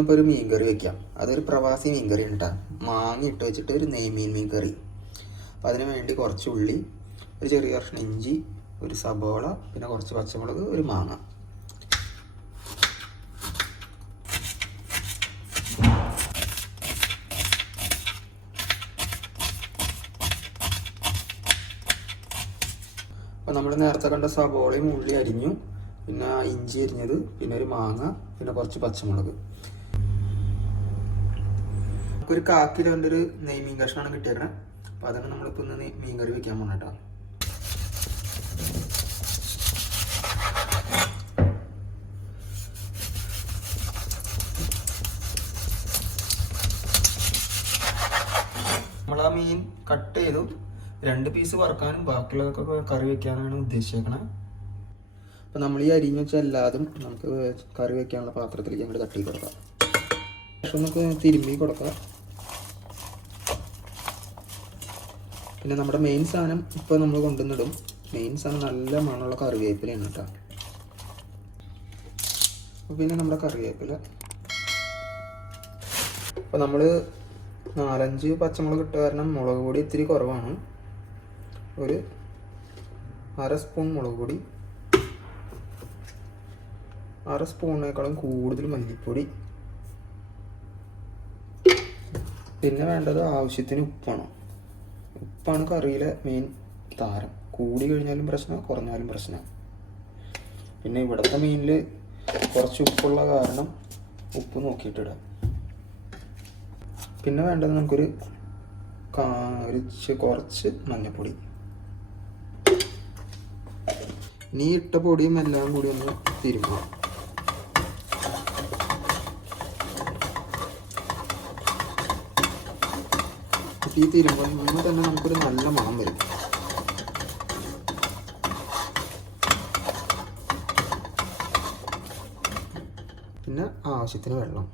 ഇപ്പോൾ ഒരു മീൻ കറി വെക്കാം. അതൊരു പ്രവാസി മീൻ കറി ഉണ്ടാ, മാങ്ങ ഇട്ട് വെച്ചിട്ട് ഒരു നെയ്മീൻ മീൻ കറി. അപ്പോൾ അതിന് വേണ്ടി കുറച്ച് ഉള്ളി, ഒരു ചെറിയ കഷ്ണം ഇഞ്ചി, ഒരു സബോള, പിന്നെ കുറച്ച് പച്ചമുളക്, ഒരു മാങ്ങ. അപ്പോൾ നമ്മൾ നേരത്തെ കണ്ട സബോളയും ഉള്ളി അരിഞ്ഞു, പിന്നെ ഇഞ്ചി അരിഞ്ഞത്, പിന്നെ ഒരു മാങ്ങ, പിന്നെ കുറച്ച് പച്ചമുളക്. ഒരു 1/4 കിലോൻ്റെ ഒരു നെയ്മീൻ കഷ്ണമാണ് കിട്ടിയിരുന്നത്. അപ്പോൾ അതാണ് നമ്മളിപ്പോൾ ഇന്ന് മീൻ കറി വെക്കാൻ പോകണം. നമ്മൾ ആ മീൻ കട്ട് ചെയ്തു, 2 പീസ് വറുക്കാനും ബാക്കിയുള്ളതൊക്കെ കറി വെക്കാനാണ് ഉദ്ദേശിച്ചേക്കണത്. അപ്പോൾ നമ്മൾ ഈ അരിഞ്ഞ് വെച്ച എല്ലാതും നമുക്ക് കറി വെക്കാനുള്ള പാത്രത്തിലേക്ക് അങ്ങോട്ട് തട്ടി കൊടുക്കാം. ശേഷം നമുക്ക് തിരുമ്പി കൊടുക്കാം. പിന്നെ നമ്മുടെ മെയിൻ സാധനം ഇപ്പോൾ നമ്മൾ കൊണ്ടുവന്നിടും. മെയിൻ സാധനം നല്ല മണമുള്ള കറിവേപ്പിലയാണ് കേട്ടോ. അപ്പോൾ പിന്നെ നമ്മുടെ കറിവേപ്പില, അപ്പോൾ നമ്മൾ 4-5 പച്ചമുളക് ഇട്ട കാരണം മുളക് പൊടി ഇത്തിരി കുറവാണ്. ഒരു 1/2 സ്പൂൺ മുളക് പൊടി, 1/2 സ്പൂണിനേക്കാളും കൂടുതൽ മല്ലിപ്പൊടി. പിന്നെ വേണ്ടത് ആവശ്യത്തിന് ഉപ്പാണ്. ഉപ്പാണ് കറിയിലെ മെയിൻ താരം. കൂടി കഴിഞ്ഞാലും പ്രശ്നം, കുറഞ്ഞാലും പ്രശ്നം. പിന്നെ ഇവിടുത്തെ മീനിൽ കുറച്ച് ഉപ്പുള്ള കാരണം ഉപ്പ് നോക്കിയിട്ടിടാം. പിന്നെ വേണ്ടത് നമുക്കൊരു കുറച്ച് മഞ്ഞൾപ്പൊടി. ഇനി ഇട്ട പൊടിയും എല്ലാം കൂടി ഒന്ന് തിരുമ്പുക. ഈ തിരുമ്പുമ്പോൾ തന്നെ നമുക്കൊരു നല്ല മണം വരും. പിന്നെ ആവശ്യത്തിന് വെള്ളം.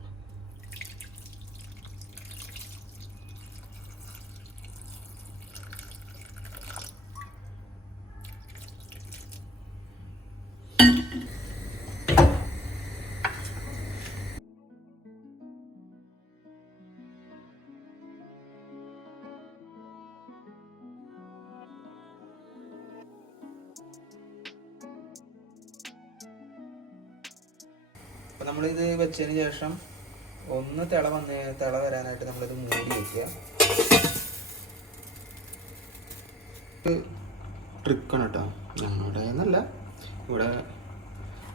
അപ്പോൾ നമ്മളിത് വെച്ചതിന് ശേഷം ഒന്ന് തിള വരാനായിട്ട് നമ്മളിത് മൂടി വയ്ക്കുക. ട്രിക്കാണ് കേട്ടോ, ഞങ്ങളുടെ എന്നല്ല, ഇവിടെ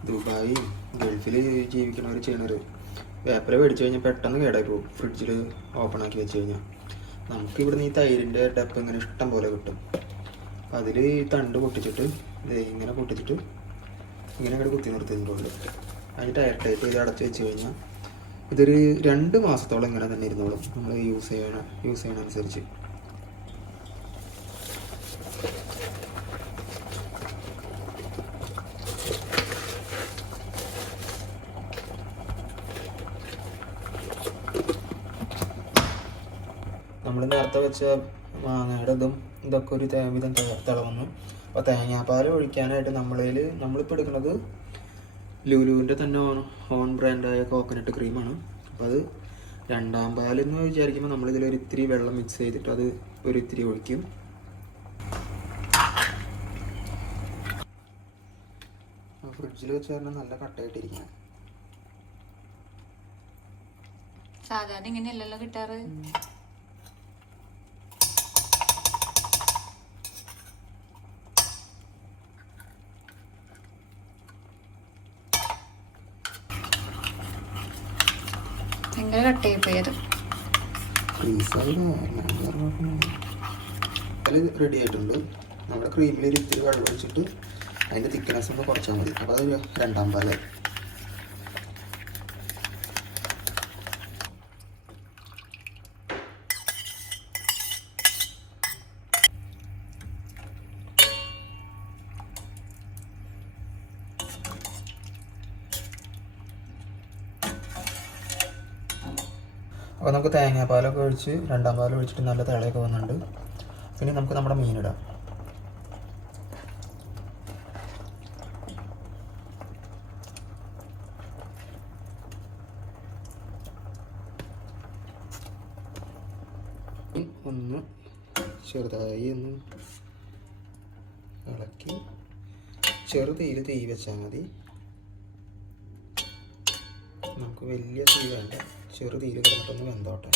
ദുബായി ഗൾഫിൽ ജീവിക്കുന്നവർ ചെയ്യണൊരു പേപ്പർ മേടിച്ചു കഴിഞ്ഞാൽ പെട്ടെന്ന് കേടായി പോകും. ഫ്രിഡ്ജിൽ ഓപ്പൺ ആക്കി വെച്ച് കഴിഞ്ഞാൽ നമുക്ക് ഇവിടുന്ന് ഈ തൈരിൻ്റെ ഡപ്പ് ഇങ്ങനെ ഇഷ്ടം പോലെ കിട്ടും. അപ്പം അതിൽ ഈ തണ്ട് പൊട്ടിച്ചിട്ട് ഇങ്ങനെ പൊട്ടിച്ചിട്ട് ഇങ്ങനെ അങ്ങോട്ട് കുത്തി നിർത്തിയിട്ടുള്ളൂ. അതിന് ടയർ ടൈപ്പ് ചെയ്ത് അടച്ച് വെച്ച് കഴിഞ്ഞാൽ ഇതൊരു 2 മാസത്തോളം ഇങ്ങനെ തന്നെ ഇരുന്നോളും, നമ്മൾ യൂസ് ചെയ്യണനുസരിച്ച്. നമ്മൾ നേരത്തെ വെച്ച മാങ്ങയുടെ ഇതൊക്കെ ഒരു വിധം തിളവന്നു. അപ്പോൾ തേങ്ങാപ്പാൽ ഒഴിക്കാനായിട്ട് നമ്മളിപ്പോൾ എടുക്കുന്നത് ലുലുവിൻ്റെ തന്നെ ഓൺ ബ്രാൻഡായ കോക്കനട്ട് ക്രീമാണ്. അപ്പോൾ അത് 2ാം പാലെന്ന് വിചാരിക്കുമ്പോൾ നമ്മളിതിലൊരു ഇത്തിരി വെള്ളം മിക്സ് ചെയ്തിട്ട് അത് ഒരു ഇത്തിരി ഒഴിക്കും. ഫ്രിഡ്ജിൽ വെച്ച് പറഞ്ഞാൽ നല്ല കട്ടയായിട്ടിരിക്കും. സാധാരണ ഇങ്ങനെയല്ലല്ലോ കിട്ടാറ്. ഭയങ്കര കട്ടയായി പോയത്. റെഡി ആയിട്ടുണ്ട്. നമ്മുടെ ക്രീമിൽ ഒരു ഇത്തിരി വെള്ളം ഒഴിച്ചിട്ട് അതിൻ്റെ തിക്നെസ് ഒന്ന് കുറച്ചാൽ മതി. അപ്പോൾ അതൊരു 2ാം പാല്. അപ്പോൾ നമുക്ക് തേങ്ങാപ്പാലൊക്കെ ഒഴിച്ച് 2ാം പാൽ ഒഴിച്ചിട്ട് നല്ല തിളയൊക്കെ വന്നിട്ടുണ്ട്. പിന്നെ നമുക്ക് നമ്മുടെ മീനിടാം. ഒന്ന് ചെറുതായി ഒന്ന് ഇളക്കി ചെറുതീയിൽ തീ വെച്ചാൽ മതി. നമുക്ക് വലിയ തീ വേണ്ട, ചെറുതീയിൽ കിടന്നിട്ടൊന്ന് വെന്തോട്ടെ.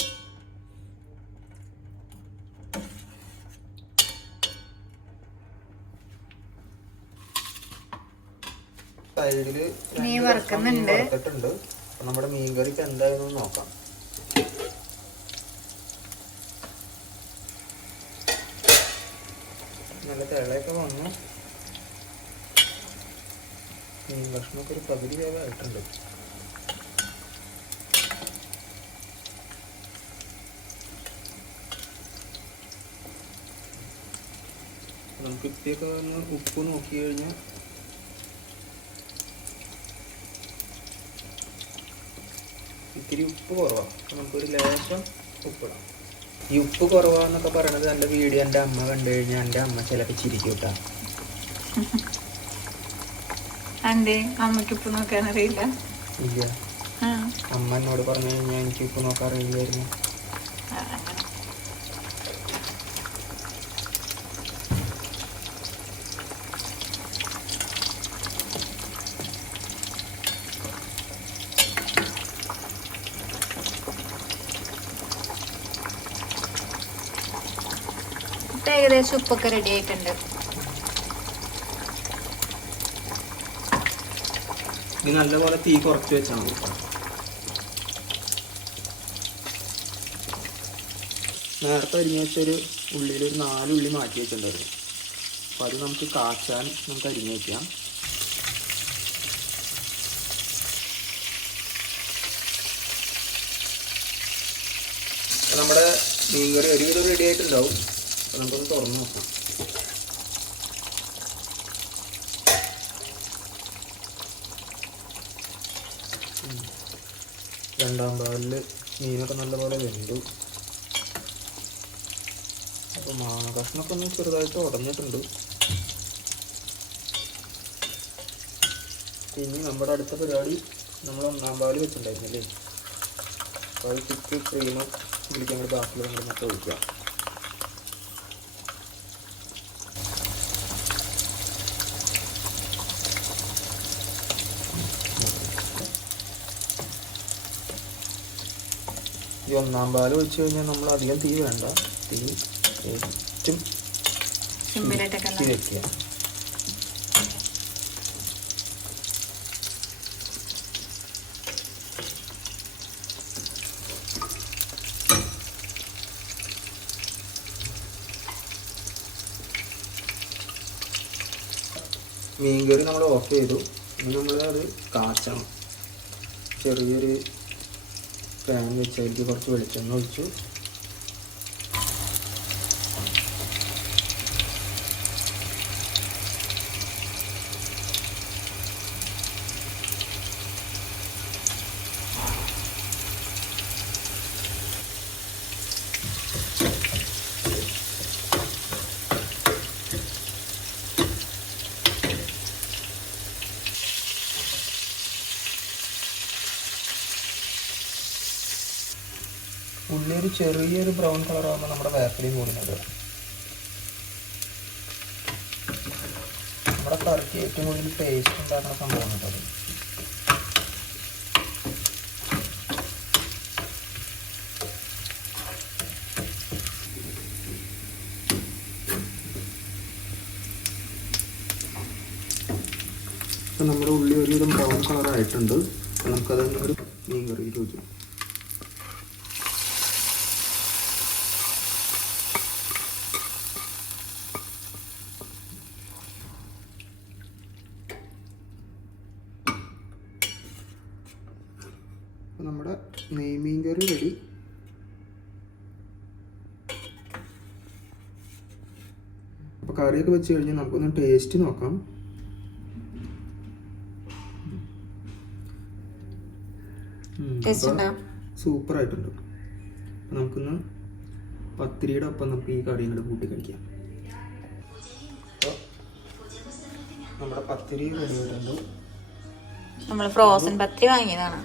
സൈഡിൽ മീൻ വറുക്കുന്നുണ്ട്. വറുത്തിട്ടുണ്ട്. അപ്പം നമ്മുടെ മീൻ കറിക്ക് എന്തായാലും നോക്കാം. നല്ല തിളയൊക്കെ വന്നു. മീൻ കഷ്ണമൊക്കെ ഒരു പകുതി വേവായിട്ടുണ്ട്. നമുക്ക് ഇപ്പൊക്കെ ഒന്ന് ഉപ്പ് നോക്കി കഴിഞ്ഞാൽ ഇത്തിരി ഉപ്പ് കുറവാണ്. നമുക്കൊരു ലേശം ഉപ്പിടാം. ഈ ഉപ്പ് കുറവാന്നൊക്കെ പറയണത് എൻ്റെ വീഡിയോ എൻ്റെ അമ്മ കണ്ടു കഴിഞ്ഞാൽ എൻ്റെ അമ്മ ചിലപ്പോൾ ചിരിക്കും കേട്ടോ. എന്തേ അമ്മയ്ക്ക് ഉപ്പ് നോക്കാൻ അറിയില്ല? ഇല്ല, അമ്മ എന്നോട് പറഞ്ഞു കഴിഞ്ഞാൽ എനിക്ക് ഉപ്പ് നോക്കാൻ അറിയില്ലായിരുന്നു. ഏകദേശം ഉപ്പൊക്കെ റെഡി ആയിട്ടുണ്ട്. ഇത് നല്ലപോലെ തീ കുറച്ച് വെച്ചാൽ മതി. നേരത്തെ അരിഞ്ഞ് വെച്ചൊരു ഉള്ളിലൊരു 4 ഉള്ളി മാറ്റി വെച്ചിട്ടുണ്ടായിരുന്നു. അപ്പോൾ അത് നമുക്ക് കാച്ചാൻ നമുക്ക് അരിഞ്ഞ് വയ്ക്കാം. നമ്മുടെ മീൻകറി ഒരുവിധം റെഡി ആയിട്ടുണ്ടാവും. അപ്പോൾ നമുക്കൊന്ന് തുറന്ന് നോക്കാം. രണ്ടാം പാലിൽ മീനൊക്കെ നല്ലപോലെ വെന്തു. അപ്പോൾ മാങ്ങ കഷ്ണമൊക്കെ ഒന്ന് ചെറുതായിട്ട് ഉടഞ്ഞിട്ടുണ്ട്. ഇനി നമ്മുടെ അടുത്ത പരിപാടി നമ്മൾ 1-ാം പാല് വെച്ചിട്ടുണ്ടായിരുന്നല്ലേ, അപ്പോൾ അത് ചുറ്റി ക്രീം ഇതിലേക്ക് അങ്ങോട്ട് ബാക്കിൽ അങ്ങോട്ട് ഒഴിക്കുക. ഈ 1-ാം പാല് ഒഴിച്ച് കഴിഞ്ഞാൽ നമ്മൾ അധികം തീ വേണ്ട, തീ ഏറ്റവും സിമ്പിളായിട്ടൊക്കെ വെക്കുക. മീൻകറി നമ്മൾ ഓഫ് ചെയ്തു. ഇനി നമ്മൾ അത് കാച്ചണം. ചെറിയൊരു പാൻ വെച്ച് അതിലേക്ക് കുറച്ച് വെളിച്ചെണ്ണ ഒഴിച്ചു. ഉള്ളി ഒരു ചെറിയൊരു ബ്രൗൺ കളറാകുമ്പോൾ നമ്മുടെ വേപ്പിലയും കൂടുന്നത്. നമ്മുടെ കറിക്ക് ഏറ്റവും കൂടുതൽ ടേസ്റ്റ് ഉണ്ടാക്കുന്ന സംഭവമാണ് കേട്ടോ. അപ്പം നമ്മുടെ ഉള്ളി ഒരുവിധം ബ്രൗൺ കളറായിട്ടുണ്ട്. അപ്പം നമുക്കതൊരു മീൻ കറിയിൽ വെച്ചു. നമ്മുടെ നെയ്മീൻ കറി റെഡി. അപ്പോൾ കറിയൊക്കെ വെച്ച് കഴിഞ്ഞാൽ നമുക്കൊന്ന് ടേസ്റ്റ് നോക്കാം. സൂപ്പർ ആയിട്ടുണ്ട്. അപ്പം നമുക്കൊന്ന് പത്തിരിയുടെ ഒപ്പം നമുക്ക് ഈ കറിയും കൂടെ കൂട്ടി കഴിക്കാം. അപ്പോൾ നമ്മുടെ പത്തിരി റെഡി ആയിട്ടുണ്ട്. നമ്മൾ ഫ്രോസൺ പത്തിരി വാങ്ങിയതാണ്.